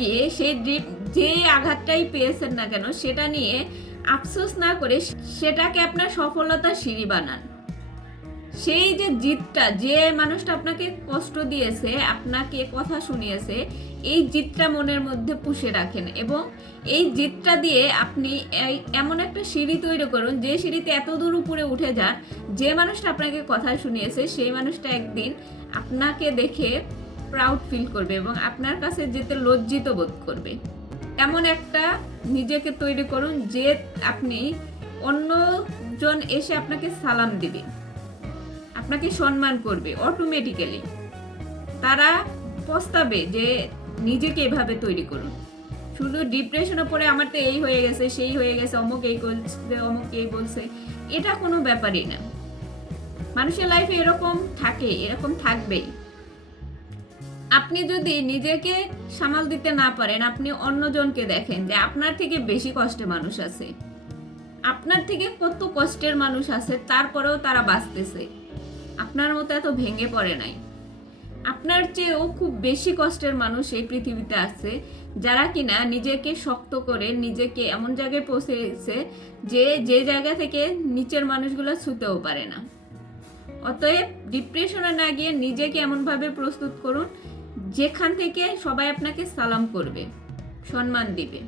গিয়ে সেই যে আঘাতটাই পেয়েছেন না কেন সেটা নিয়ে আফসোস না করে সেটাকে আপনার সফলতার সিঁড়ি বানান। সেই যে জিতটা, যে মানুষটা আপনাকে কষ্ট দিয়েছে, আপনাকে কথা শুনিয়েছে, এই জিতটা মনের মধ্যে পুষে রাখেন এবং এই জিতটা দিয়ে আপনি এমন একটা সিঁড়ি তৈরি করুন যে সিঁড়িতে এত দূর উপরে উঠে যান, যে মানুষটা আপনাকে কথা শুনিয়েছে সেই মানুষটা একদিন আপনাকে দেখে প্রাউড ফিল করবে এবং আপনার কাছে যেতে লজ্জিত বোধ করবে। এমন একটা নিজেকে তৈরি করুন যে আপনি অন্যজন এসে আপনাকে সালাম দিবে, আপনাকে সম্মান করবে, অটোমেটিক্যালি তারা পস্তাবে যে নিজেকে এভাবে তৈরি করুন। শুধু ডিপ্রেশনে পড়ে আমার তো এই হয়ে গেছে, সেই হয়ে গেছে, অমুক এই করছে, অমুক এই বলছে, এটা কোনো ব্যাপারই না। মানুষের লাইফে এরকম থাকে, এরকম থাকবেই। আপনি যদি নিজেকে সামাল দিতে না পারেন, আপনি অন্যজনকে দেখেন যে আপনার থেকে বেশি কষ্টে মানুষ আছে, আপনার থেকে কত কষ্টের মানুষ আছে, তারপরেও তারা বাঁচতেছে, আপনার মতো এত ভেঙে পড়ে নাই। আপনার চেয়েও খুব বেশি কষ্টের মানুষ এই পৃথিবীতে আছে, যারা কিনা নিজেকে শক্ত করে নিজেকে এমন জায়গায় পৌঁছেছে যে যে জায়গা থেকে নিচের মানুষগুলো ছুতেও পারে না। অতএব ডিপ্রেশনে না গিয়ে নিজেকে এমনভাবে প্রস্তুত করুন যেখান থেকে সবাই আপনাকে সালাম করবে, সম্মান দিবে।